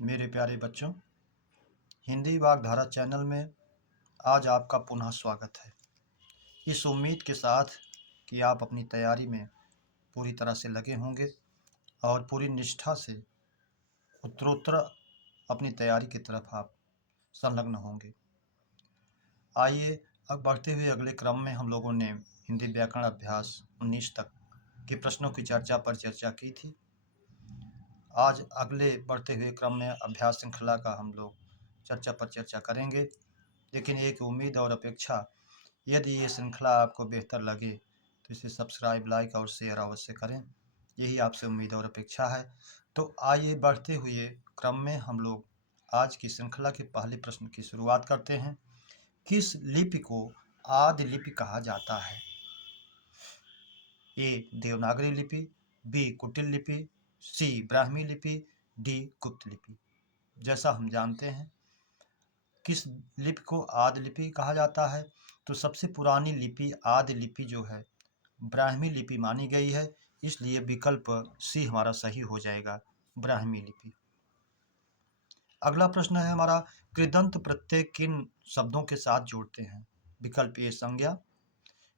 मेरे प्यारे बच्चों, हिंदी वागधारा चैनल में आज आपका पुनः स्वागत है। इस उम्मीद के साथ कि आप अपनी तैयारी में पूरी तरह से लगे होंगे और पूरी निष्ठा से उत्तरोत्तर अपनी तैयारी की तरफ आप संलग्न होंगे। आइए अब बढ़ते हुए अगले क्रम में हम लोगों ने हिंदी व्याकरण अभ्यास 19 तक के प्रश्नों की चर्चा पर चर्चा की थी। आज अगले बढ़ते हुए क्रम में अभ्यास श्रृंखला का हम लोग चर्चा पर चर्चा करेंगे, लेकिन एक उम्मीद और अपेक्षा, यदि ये श्रृंखला आपको बेहतर लगे तो इसे सब्सक्राइब, लाइक और शेयर अवश्य करें। यही आपसे उम्मीद और अपेक्षा है। तो आइए बढ़ते हुए क्रम में हम लोग आज की श्रृंखला के पहले प्रश्न की शुरुआत करते हैं। किस लिपि को आदि लिपि कहा जाता है? ए देवनागरी लिपि, बी कुटिल लिपि, सी ब्राह्मी लिपि, डी गुप्त लिपि। जैसा हम जानते हैं किस लिपि को आदि लिपि कहा जाता है, तो सबसे पुरानी लिपि आदि लिपि जो है ब्राह्मी लिपि मानी गई है, इसलिए विकल्प सी हमारा सही हो जाएगा, ब्राह्मी लिपि। अगला प्रश्न है हमारा, कृदंत प्रत्यय किन शब्दों के साथ जोड़ते हैं? विकल्प ए संज्ञा,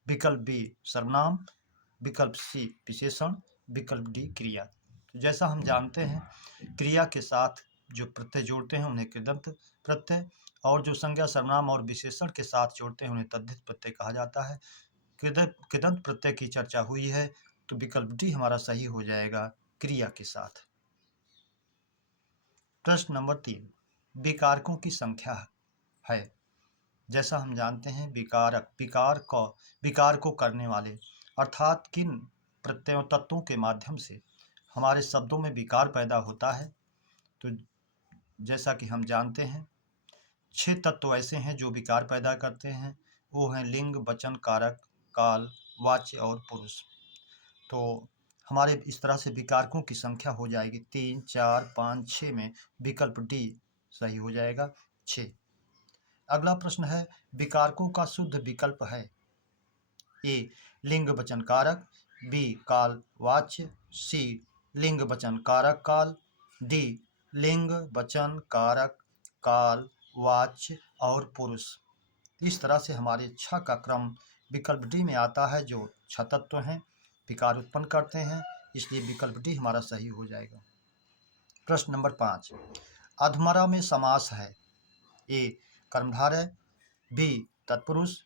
विकल्प बी सर्वनाम, विकल्प सी विशेषण, विकल्प डी क्रिया। जैसा हम जानते हैं क्रिया के साथ जो प्रत्यय जोड़ते हैं उन्हें कृदंत प्रत्यय, और जो संज्ञा, सर्वनाम और विशेषण के साथ जोड़ते हैं उन्हें तद्धित प्रत्यय कहा जाता है। कृदंत प्रत्यय की चर्चा हुई है, तो विकल्प डी हमारा सही हो जाएगा, क्रिया के साथ। प्रश्न नंबर 3, विकारकों की संख्या है। जैसा हम जानते हैं विकारक विकार को करने वाले अर्थात किन प्रत्ययों तत्वों के माध्यम से हमारे शब्दों में विकार पैदा होता है, तो जैसा कि हम जानते हैं 6 तत्व ऐसे हैं जो विकार पैदा करते हैं। वो हैं लिंग, वचन, कारक, काल, वाच्य और पुरुष। तो हमारे इस तरह से विकारकों की संख्या हो जाएगी 3, 4, 5, 6 में विकल्प डी सही हो जाएगा, 6। अगला प्रश्न है, विकारकों का शुद्ध विकल्प है? ए लिंग वचन कारक, बी काल वाच्य, सी लिंग वचन कारक काल, डी लिंग वचन कारक काल वाच्य और पुरुष। इस तरह से हमारे 6 का क्रम विकल्प डी में आता है, जो 6 तत्व हैं विकार उत्पन्न करते हैं, इसलिए विकल्प डी हमारा सही हो जाएगा। प्रश्न नंबर 5, अधमरा में समास है? ए कर्मधारय, बी तत्पुरुष,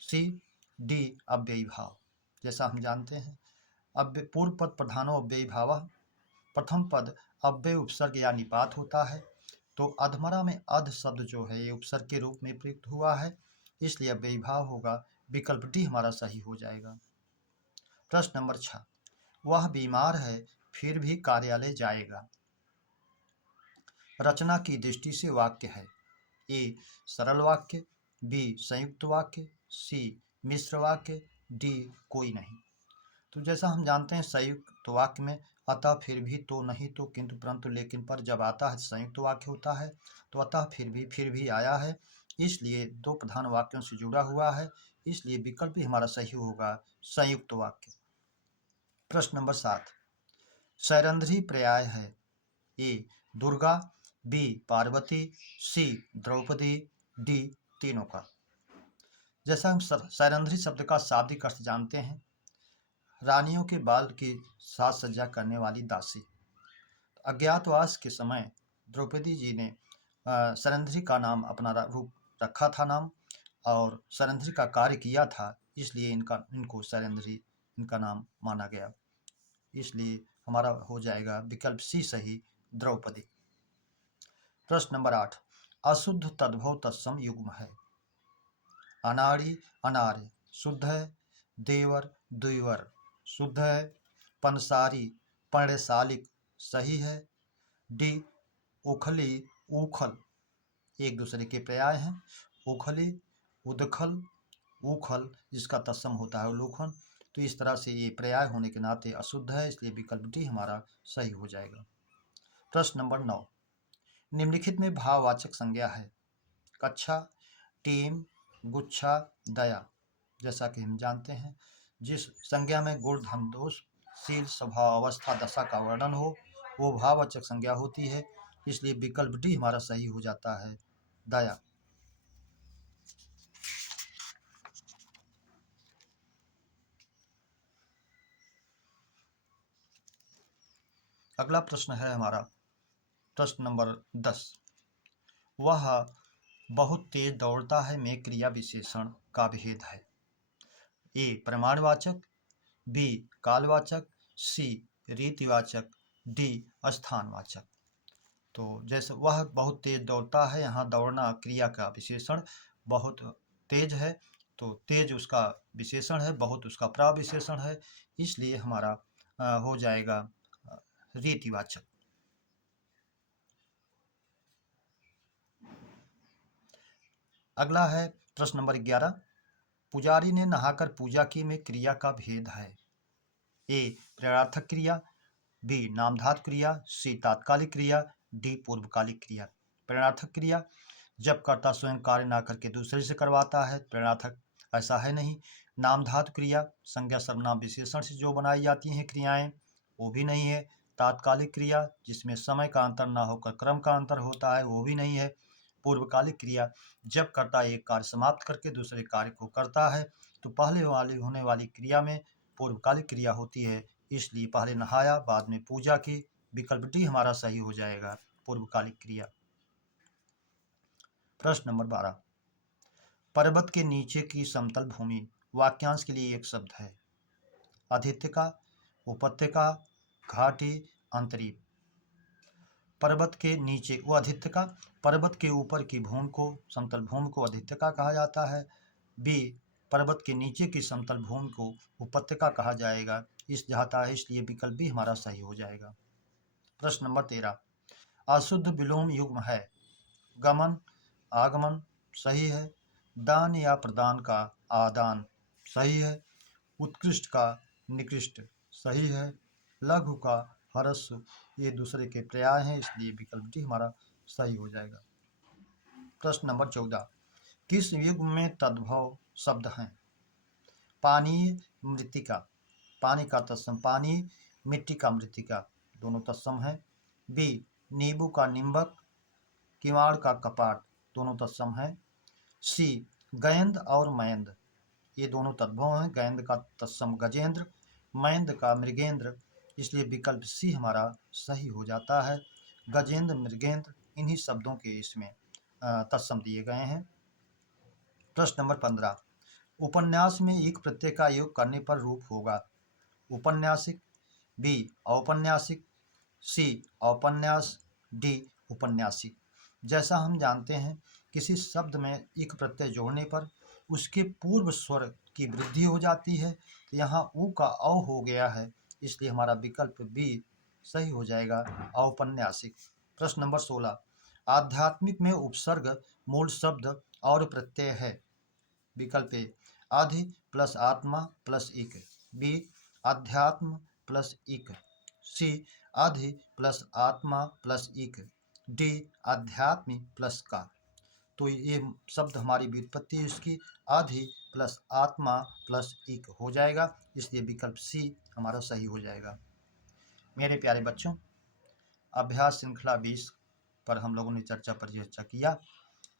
सी डी अव्ययी भाव। जैसा हम जानते हैं पूर्व पद प्रधानो अव्ययी भाव, प्रथम पद अव्यय उपसर्ग या निपात होता है, तो अधमरा में अध शब्द जो है ये उपसर्ग के रूप में प्रयुक्त हुआ है, इसलिए अव्ययी भाव होगा, विकल्प डी हमारा सही हो जाएगा। प्रश्न नंबर 6, वह बीमार है फिर भी कार्यालय जाएगा। रचना की दृष्टि से वाक्य है? ए सरल वाक्य, बी संयुक्त वाक्य, सी मिश्र वाक्य, डी कोई नहीं। तो जैसा हम जानते हैं संयुक्त वाक्य में अतः, फिर भी, तो, नहीं, तो, किंतु, परंतु, लेकिन, पर जब आता है संयुक्त वाक्य होता है, तो अतः फिर भी आया है, इसलिए 2 प्रधान वाक्यों से जुड़ा हुआ है, इसलिए विकल्प भी हमारा सही होगा, संयुक्त वाक्य। प्रश्न नंबर 7, सैरंध्री पर्याय है? ए दुर्गा, बी पार्वती, सी द्रौपदी, डी तीनों का। जैसा हम सैरंध्री शब्द का शाब्दिक अर्थ जानते हैं, रानियों के बाल की साज सज्जा करने वाली दासी। अज्ञातवास के समय द्रौपदी जी ने सैरंध्री का नाम अपना रूप रखा था नाम, और सैरंध्री का कार्य किया था, इसलिए इनको सैरंध्री इनका नाम माना गया, इसलिए हमारा हो जाएगा विकल्प सी सही, द्रौपदी। प्रश्न नंबर 8, अशुद्ध तद्भव तत्सम युग्म है? अनाड़ी अनार्य शुद्ध है, देवर द्विवर शुद्ध है, पंसारी पर्णशालिक सही है, डी उखली उखल एक दूसरे के पर्याय हैं, उखली उदखल उखल जिसका तत्सम होता है उलूखन, तो इस तरह से ये पर्याय होने के नाते अशुद्ध है, इसलिए विकल्प डी हमारा सही हो जाएगा। प्रश्न नंबर 9, निम्नलिखित में भाववाचक संज्ञा है? कक्षा, टीम, गुच्छा, दया। जैसा कि हम जानते हैं जिस संज्ञा में गुण, धन, दोष, शील, स्वभाव, अवस्था, दशा का वर्णन हो वो भाववाचक संज्ञा होती है, इसलिए विकल्प डी हमारा सही हो जाता है, दया। अगला प्रश्न है हमारा प्रश्न नंबर 10। वह बहुत तेज दौड़ता है में क्रिया विशेषण का भेद है। ए प्रमाणवाचक, बी कालवाचक, सी रीतिवाचक, डी स्थानवाचक। तो जैसे वह बहुत तेज दौड़ता है, यहाँ दौड़ना क्रिया का विशेषण, बहुत तेज है तो तेज उसका विशेषण है, बहुत उसका प्रविशेषण है, इसलिए हमारा हो जाएगा रीतिवाचक। अगला है प्रश्न नंबर 11। पुजारी ने नहाकर पूजा की में क्रिया का भेद है। ए प्रेरणार्थक क्रिया, बी नामधातु क्रिया, सी तात्कालिक क्रिया, डी पूर्वकालिक क्रिया। प्रेरणार्थक क्रिया जब कर्ता स्वयं कार्य ना करके दूसरे से करवाता है, प्रेरणार्थक ऐसा है नहीं। नामधातु क्रिया संज्ञा सर्वनाम विशेषण से जो बनाई जाती हैं क्रियाएं, वो भी नहीं है। तात्कालिक क्रिया जिसमें समय का अंतर ना होकर क्रम का अंतर होता है, वो भी नहीं है। पूर्वकालिक क्रिया जब कर्ता एक कार्य समाप्त करके दूसरे कार्य को करता है, तो पहले वाली होने वाली क्रिया में पूर्वकालिक क्रिया होती है, इसलिए पहले नहाया बाद में पूजा की, विकल्प डी हमारा सही हो जाएगा, पूर्वकालिक क्रिया। प्रश्न नंबर 12। पर्वत के नीचे की समतल भूमि वाक्यांश के लिए एक शब्द है। अधित्यका, उपत्यका, घाटी, अंतरीप। पर्वत के नीचे वो अधित्यका, पर्वत के ऊपर की भूमि को, समतल भूमि को अधित्यका कहा जाता है। बी पर्वत के नीचे की समतल भूमि को उपत्यका कहा जाएगा, इस जाता है, इसलिए विकल्प भी हमारा सही हो जाएगा। प्रश्न नंबर 13। अशुद्ध विलोम युग्म है। गमन, आगमन सही है। दान या प्रदान का आदान सही है। उत्कृष्ट का निकृष्ट सही है। लघु का ह्रस्व ये दूसरे के पर्याय हैं, इसलिए विकल्प डी हमारा सही हो जाएगा। प्रश्न नंबर 14। किस युग में तद्भव शब्द हैं। पानी, मृत्तिका, पानी का तत्सम पानी, मिट्टी का मृत्तिका, दोनों तत्सम है। बी नींबू का निम्बक, किवाड़ का कपाट, दोनों तत्सम है। सी गयंद और मयंद, ये दोनों तद्भव हैं। गयंद का तत्सम गजेंद्र, मयंद का मृगेंद्र, इसलिए विकल्प सी हमारा सही हो जाता है। गजेंद्र मृगेंद्र इन्हीं शब्दों के इसमें तत्सम दिए गए हैं। प्रश्न नंबर 15। उपन्यास में एक प्रत्यय का योग करने पर रूप होगा। उपन्यासिक, बी औपन्यासिक, सी औपन्यास, डी उपन्यासिक। जैसा हम जानते हैं किसी शब्द में एक प्रत्यय जोड़ने पर उसके पूर्व स्वर की वृद्धि हो जाती है, तो यहाँ ऊ का औ हो गया है, इसलिए हमारा विकल्प बी सही हो जाएगा, औपन्यासिक। प्रश्न नंबर 16। आध्यात्मिक में उपसर्ग मूल शब्द और प्रत्यय है। विकल्प ए आधि प्लस आत्मा प्लस इक, बी अध्यात्म प्लस इक, सी आधि प्लस आत्मा प्लस इक, डी अध्यात्मी प्लस का। तो ये शब्द हमारी व्युत्पत्ति इसकी आधि प्लस आत्मा प्लस इक हो जाएगा, इसलिए विकल्प सी हमारा सही हो जाएगा। मेरे प्यारे बच्चों, अभ्यास श्रृंखला 20 पर हम लोगों ने चर्चा किया।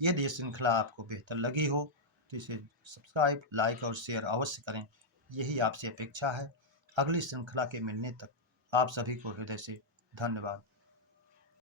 यदि ये श्रृंखला आपको बेहतर लगी हो तो इसे सब्सक्राइब, लाइक और शेयर अवश्य करें, यही आपसे अपेक्षा है। अगली श्रृंखला के मिलने तक आप सभी को हृदय से धन्यवाद।